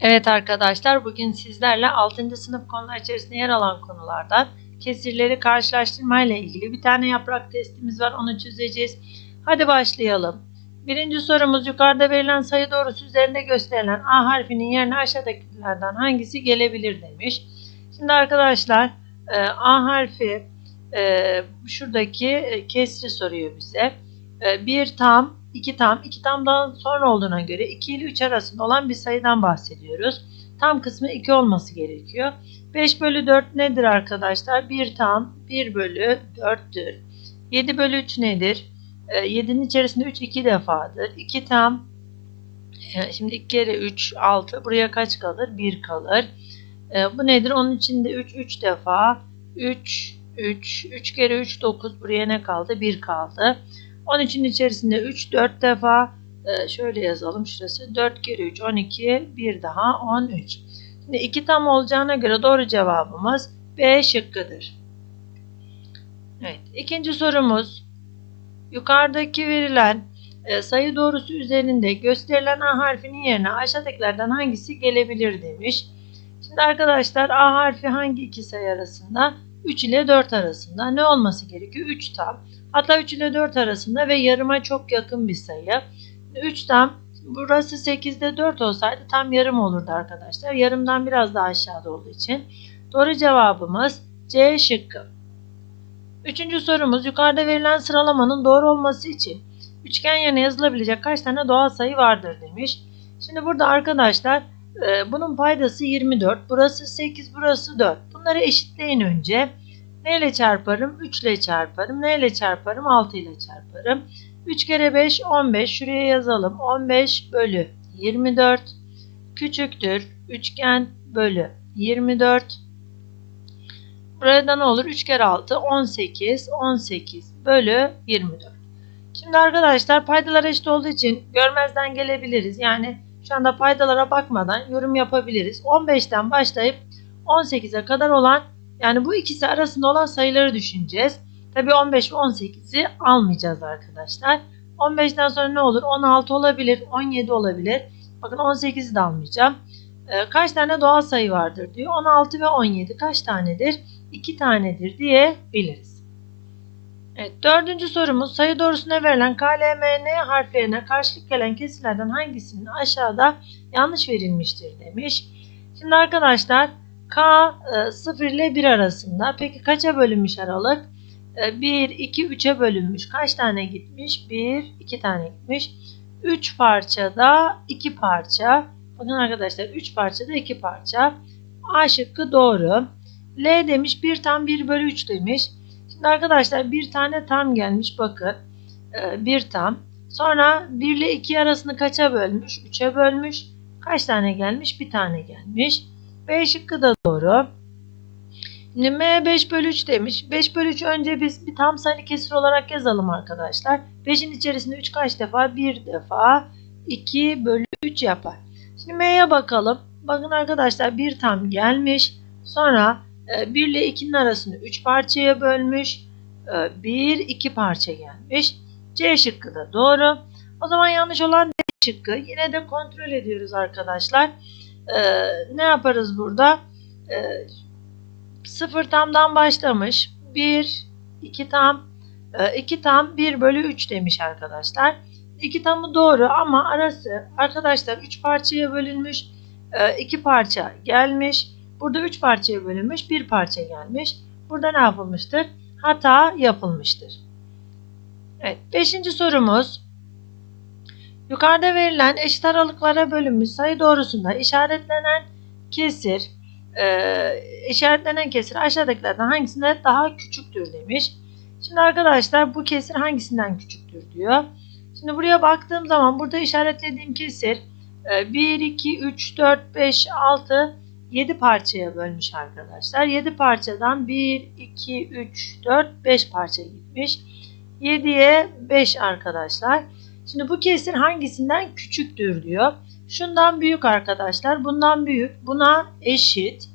Evet arkadaşlar bugün sizlerle 6. sınıf konular içerisinde yer alan konulardan kesirleri karşılaştırma ile ilgili bir tane yaprak testimiz var onu çözeceğiz. Hadi başlayalım. Birinci sorumuz yukarıda verilen sayı doğrusu üzerinde gösterilen A harfinin yerine aşağıdakilerden hangisi gelebilir demiş. Şimdi arkadaşlar e, A harfi e, şuradaki e, kesri soruyor bize. E, bir tam, iki tam, iki tamdan sonra olduğuna göre 2 ile 3 arasında olan bir sayıdan bahsediyoruz. Tam kısmı 2 olması gerekiyor. 5 bölü 4 nedir arkadaşlar? 1 tam, 1 bölü 4'tür. 7 bölü 3 nedir? 7'nin içerisinde 3 2 defadır. 2 tam, e, şimdi 2 kere 3 6. Buraya kaç kalır? 1 kalır. E, bu nedir? Onun içinde 3 3 defa. 3 3 3 kere 3 9. Buraya ne kaldı? 1 kaldı. 13'ün içerisinde 3 4 defa e, şöyle yazalım şurası 4 kere 3 12 bir daha 13. Şimdi 2 tam olacağına göre doğru cevabımız B şıkkıdır. Evet ikinci sorumuz yukarıdaki verilen e, sayı doğrusu üzerinde gösterilen A harfinin yerine aşağıdakilerden hangisi gelebilir demiş. Şimdi arkadaşlar A harfi hangi iki sayı arasında? 3 ile 4 arasında. Ne olması gerekiyor? 3 tam. Hatta 3 ile 4 arasında ve yarıma çok yakın bir sayı. 3 tam burası 8'de 4 olsaydı tam yarım olurdu arkadaşlar. Yarımdan biraz daha aşağıda olduğu için. Doğru cevabımız C şıkkı. Üçüncü sorumuz yukarıda verilen sıralamanın doğru olması için üçgen yerine yazılabilecek kaç tane doğal sayı vardır demiş. Şimdi burada arkadaşlar e, bunun paydası 24. Burası 8, burası 4. Bunları eşitleyin önce. İle çarparım? 3 ile çarparım. Ne ile çarparım? 6 ile çarparım. 3 kere 5 15. Şuraya yazalım. 15 bölü 24 küçüktür. Üçgen bölü 24. Burada ne olur? 3 kere 6 18. 18 bölü 24. Şimdi arkadaşlar paydalar eşit olduğu için görmezden gelebiliriz. Yani şu anda paydalara bakmadan yorum yapabiliriz. 15'ten başlayıp 18'e kadar olan yani bu ikisi arasında olan sayıları düşüneceğiz. Tabi 15 ve 18'i almayacağız arkadaşlar. 15'ten sonra ne olur? 16 olabilir, 17 olabilir. Bakın 18'i de almayacağım. Ee, kaç tane doğal sayı vardır diyor. 16 ve 17 kaç tanedir? 2 tanedir diyebiliriz. Evet, dördüncü sorumuz sayı doğrusuna verilen KLMN harflerine karşılık gelen kesirlerden hangisinin aşağıda yanlış verilmiştir demiş. Şimdi arkadaşlar K 0 e, ile 1 arasında. Peki kaça bölünmüş aralık? 1, 2, 3'e bölünmüş. Kaç tane gitmiş? 1, 2 tane gitmiş. 3 parçada 2 parça. Bakın arkadaşlar 3 parçada 2 parça. A şıkkı doğru. L demiş 1 tam 1 bölü 3 demiş. Şimdi arkadaşlar bir tane tam gelmiş bakın. 1 e, tam. Sonra 1 ile 2 arasını kaça bölmüş? 3'e bölmüş. Kaç tane gelmiş? Bir tane gelmiş. B şıkkı da doğru. Şimdi M 5 bölü 3 demiş. 5 bölü 3 önce biz bir tam sayılı kesir olarak yazalım arkadaşlar. 5'in içerisinde 3 kaç defa? 1 defa 2 bölü 3 yapar. Şimdi M'ye bakalım. Bakın arkadaşlar bir tam gelmiş. Sonra 1 e, ile 2'nin arasını 3 parçaya bölmüş. 1, e, 2 parça gelmiş. C şıkkı da doğru. O zaman yanlış olan D şıkkı. Yine de kontrol ediyoruz arkadaşlar. Ee, ne yaparız burada? Ee, sıfır tamdan başlamış. 1, 2 tam, 2 e, tam 1 bölü 3 demiş arkadaşlar. 2 tamı doğru ama arası arkadaşlar 3 parçaya bölünmüş. 2 e, parça gelmiş. Burada 3 parçaya bölünmüş. 1 parça gelmiş. Burada ne yapılmıştır? Hata yapılmıştır. Evet. Beşinci sorumuz. Yukarıda verilen eşit aralıklara bölünmüş sayı doğrusunda işaretlenen kesir e, işaretlenen kesir aşağıdakilerden hangisinde daha küçüktür demiş. Şimdi arkadaşlar bu kesir hangisinden küçüktür diyor. Şimdi buraya baktığım zaman burada işaretlediğim kesir 1, 2, 3, 4, 5, 6, 7 parçaya bölmüş arkadaşlar. 7 parçadan 1, 2, 3, 4, 5 parça gitmiş. 7'ye 5 arkadaşlar. Şimdi bu kesir hangisinden küçüktür diyor. Şundan büyük arkadaşlar. Bundan büyük. Buna eşit.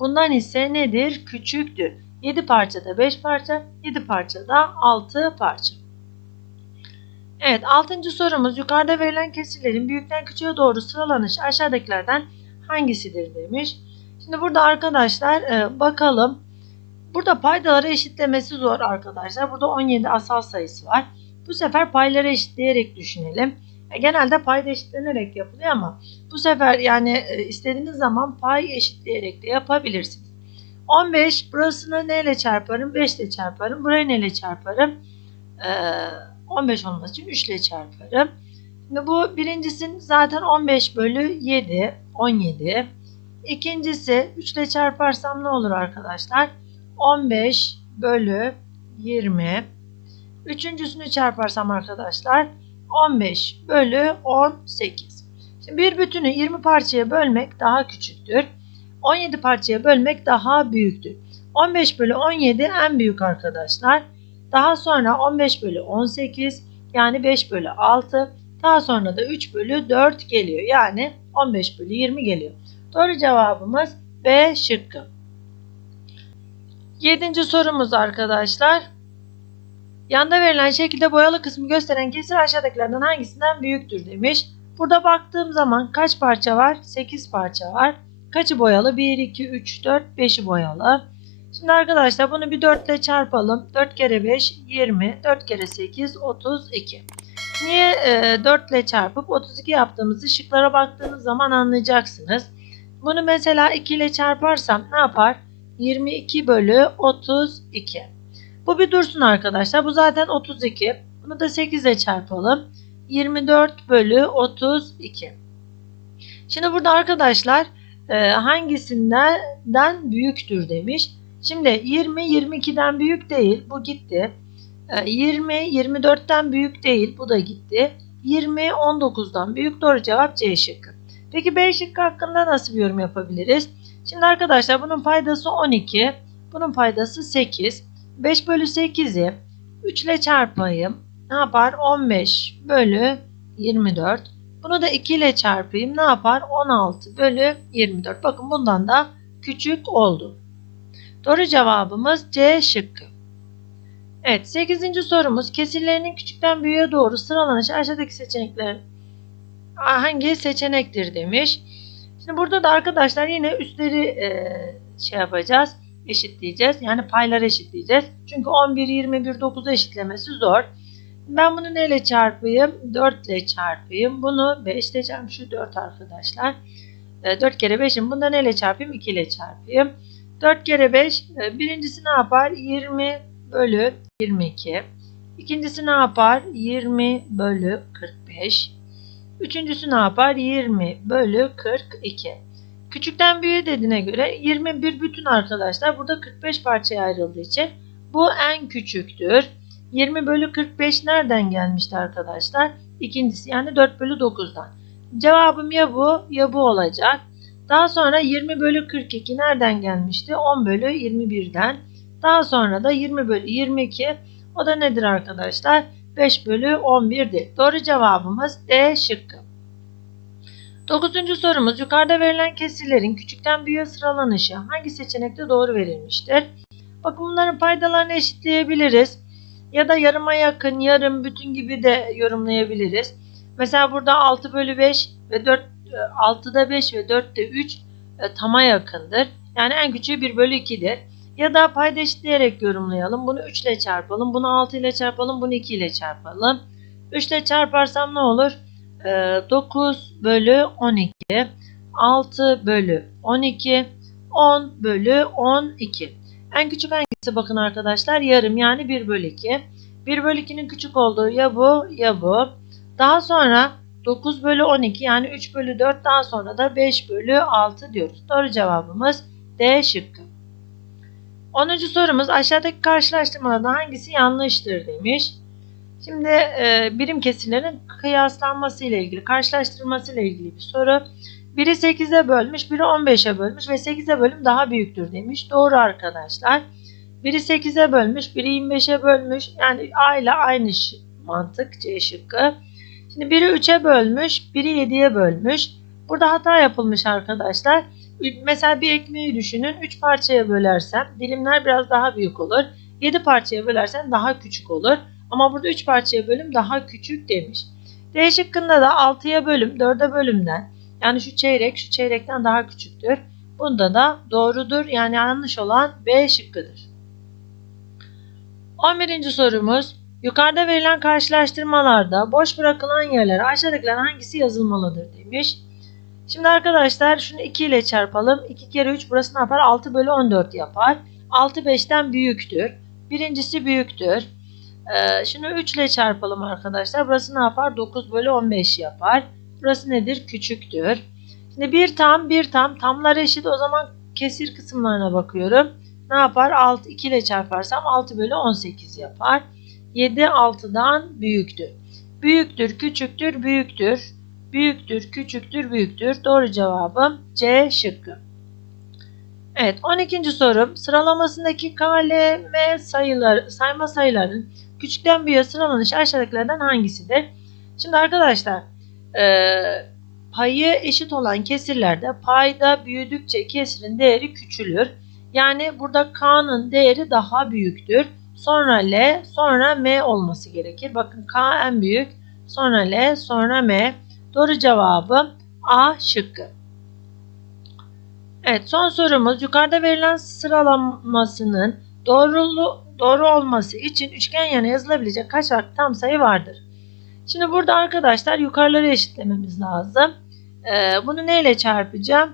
Bundan ise nedir? Küçüktür. 7 parçada 5 parça. 7 parçada 6 parça. Evet 6. sorumuz yukarıda verilen kesirlerin büyükten küçüğe doğru sıralanışı aşağıdakilerden hangisidir demiş. Şimdi burada arkadaşlar e, bakalım. Burada paydaları eşitlemesi zor arkadaşlar. Burada 17 asal sayısı var. Bu sefer payları eşitleyerek düşünelim. Genelde payda eşitlenerek yapılıyor ama bu sefer yani e, istediğiniz zaman pay eşitleyerek de yapabilirsiniz. 15 burasını neyle çarparım? 5 ile çarparım. Burayı neyle çarparım? Ee, 15 olması için 3 ile çarparım. Şimdi bu birincisi zaten 15 bölü 7. 17. İkincisi 3 ile çarparsam ne olur arkadaşlar? 15 bölü 20. Üçüncüsünü çarparsam arkadaşlar 15 bölü 18. Şimdi bir bütünü 20 parçaya bölmek daha küçüktür. 17 parçaya bölmek daha büyüktür. 15 bölü 17 en büyük arkadaşlar. Daha sonra 15 bölü 18 yani 5 bölü 6. Daha sonra da 3 bölü 4 geliyor. Yani 15 bölü 20 geliyor. Doğru cevabımız B şıkkı. Yedinci sorumuz arkadaşlar. Yanda verilen şekilde boyalı kısmı gösteren kesir aşağıdakilerden hangisinden büyüktür demiş. Burada baktığım zaman kaç parça var? 8 parça var. Kaçı boyalı? 1, 2, 3, 4, 5'i boyalı. Şimdi arkadaşlar bunu bir 4 ile çarpalım. 4 kere 5 20, 4 kere 8 32. Niye e, 4 ile çarpıp 32 yaptığımızı şıklara baktığınız zaman anlayacaksınız. Bunu mesela 2 ile çarparsam ne yapar? 22 bölü 32. Bu bir dursun arkadaşlar. Bu zaten 32. Bunu da 8 ile çarpalım. 24 bölü 32. Şimdi burada arkadaşlar e, hangisinden büyüktür demiş. Şimdi 20 22'den büyük değil. Bu gitti. E, 20 24'ten büyük değil. Bu da gitti. 20 19'dan büyük. Doğru cevap C şıkkı. Peki B şıkkı hakkında nasıl bir yorum yapabiliriz? Şimdi arkadaşlar bunun paydası 12. Bunun paydası 8. 5 bölü 8'i 3 ile çarpayım. Ne yapar? 15 bölü 24. Bunu da 2 ile çarpayım. Ne yapar? 16 bölü 24. Bakın bundan da küçük oldu. Doğru cevabımız C şıkkı. Evet 8. sorumuz kesirlerinin küçükten büyüğe doğru sıralanışı aşağıdaki seçenekler hangi seçenektir demiş. Şimdi burada da arkadaşlar yine üstleri e, şey yapacağız eşitleyeceğiz. Yani payları eşitleyeceğiz. Çünkü 11, 21, 9'u eşitlemesi zor. Ben bunu neyle çarpayım? 4 ile çarpayım. Bunu 5 ile çarpayım. Şu 4 arkadaşlar. 4 kere 5'im. Bunu da neyle çarpayım? 2 ile çarpayım. 4 kere 5. Birincisi ne yapar? 20 bölü 22. İkincisi ne yapar? 20 bölü 45. Üçüncüsü ne yapar? 20 bölü 42. Küçükten büyüğe dediğine göre 21 bütün arkadaşlar. Burada 45 parçaya ayrıldığı için bu en küçüktür. 20 bölü 45 nereden gelmişti arkadaşlar? İkincisi yani 4 bölü 9'dan. Cevabım ya bu ya bu olacak. Daha sonra 20 bölü 42 nereden gelmişti? 10 bölü 21'den. Daha sonra da 20 bölü 22 o da nedir arkadaşlar? 5 bölü 11'dir. Doğru cevabımız D şıkkı. Dokuzuncu sorumuz yukarıda verilen kesirlerin küçükten büyüğe sıralanışı hangi seçenekte doğru verilmiştir? Bakın bunların paydalarını eşitleyebiliriz. Ya da yarıma yakın, yarım, bütün gibi de yorumlayabiliriz. Mesela burada 6 bölü 5 ve 4, 6'da 5 ve 4'te 3 e, tama yakındır. Yani en küçüğü 1 bölü 2'dir. Ya da payda eşitleyerek yorumlayalım. Bunu 3 ile çarpalım. Bunu 6 ile çarpalım. Bunu 2 ile çarpalım. 3 ile çarparsam ne olur? 9 bölü 12, 6 bölü 12, 10 bölü 12. En küçük hangisi bakın arkadaşlar? Yarım yani 1 bölü 2. 1 bölü 2'nin küçük olduğu ya bu ya bu. Daha sonra 9 bölü 12 yani 3 bölü 4 daha sonra da 5 bölü 6 diyoruz. Doğru cevabımız D şıkkı. 10. sorumuz aşağıdaki karşılaştırmalardan hangisi yanlıştır demiş. Şimdi e, birim kesirlerin kıyaslanması ile ilgili, karşılaştırılması ile ilgili bir soru. Biri 8'e bölmüş, biri 15'e bölmüş ve 8'e bölüm daha büyüktür demiş. Doğru arkadaşlar. Biri 8'e bölmüş, biri 25'e bölmüş. Yani A ile aynı mantık C şıkkı. Şimdi biri 3'e bölmüş, biri 7'ye bölmüş. Burada hata yapılmış arkadaşlar. Mesela bir ekmeği düşünün. 3 parçaya bölersem dilimler biraz daha büyük olur. 7 parçaya bölersen daha küçük olur. Ama burada 3 parçaya bölüm daha küçük demiş. D şıkkında da 6'ya bölüm 4'e bölümden Yani şu çeyrek şu çeyrekten daha küçüktür. Bunda da doğrudur. Yani yanlış olan B şıkkıdır. 11. sorumuz. Yukarıda verilen karşılaştırmalarda boş bırakılan yerlere aşağıdakilerden hangisi yazılmalıdır demiş. Şimdi arkadaşlar şunu 2 ile çarpalım. 2 kere 3 burası ne yapar? 6 bölü 14 yapar. 6 5'ten büyüktür. Birincisi büyüktür. Ee, şimdi 3 ile çarpalım arkadaşlar. Burası ne yapar? 9 bölü 15 yapar. Burası nedir? Küçüktür. Şimdi bir tam bir tam. Tamlar eşit. O zaman kesir kısımlarına bakıyorum. Ne yapar? 6 2 ile çarparsam 6 bölü 18 yapar. 7 6'dan büyüktür. Büyüktür, küçüktür, büyüktür. Büyüktür, küçüktür, büyüktür. Doğru cevabım C şıkkı. Evet 12. sorum sıralamasındaki K, L, M sayılar, sayma sayıların küçükten büyüğe sıralanışı aşağıdakilerden hangisidir? Şimdi arkadaşlar e, payı eşit olan kesirlerde payda büyüdükçe kesirin değeri küçülür. Yani burada K'nın değeri daha büyüktür. Sonra L, sonra M olması gerekir. Bakın K en büyük, sonra L, sonra M. Doğru cevabım A şıkkı. Evet son sorumuz yukarıda verilen sıralamasının doğrulu, doğru olması için üçgen yana yazılabilecek kaç tam sayı vardır? Şimdi burada arkadaşlar yukarıları eşitlememiz lazım. Ee, bunu neyle çarpacağım?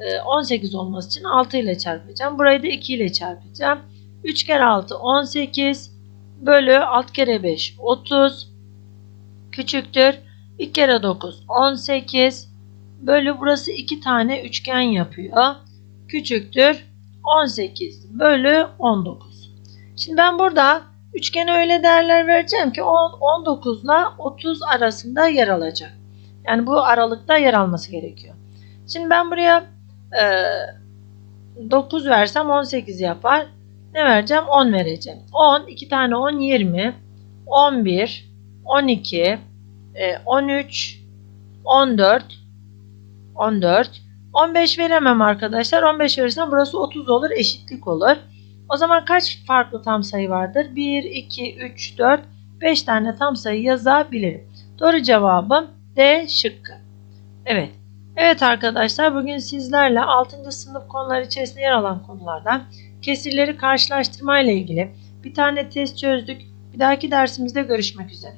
Ee, 18 olması için 6 ile çarpacağım. Burayı da 2 ile çarpacağım. 3 kere 6 18 bölü 6 kere 5 30 küçüktür. 2 kere 9 18 bölü burası 2 tane üçgen yapıyor. Küçüktür 18 bölü 19. Şimdi ben burada üçgene öyle değerler vereceğim ki 10, 19 ile 30 arasında yer alacak. Yani bu aralıkta yer alması gerekiyor. Şimdi ben buraya e, 9 versem 18 yapar. Ne vereceğim? 10 vereceğim. 10, 2 tane 10, 20, 11, 12, 13, 14, 14, 15 veremem arkadaşlar. 15 verirsem burası 30 olur, eşitlik olur. O zaman kaç farklı tam sayı vardır? 1, 2, 3, 4, 5 tane tam sayı yazabilirim. Doğru cevabım D şıkkı. Evet. Evet arkadaşlar bugün sizlerle 6. sınıf konuları içerisinde yer alan konulardan kesirleri karşılaştırma ile ilgili bir tane test çözdük. Bir dahaki dersimizde görüşmek üzere.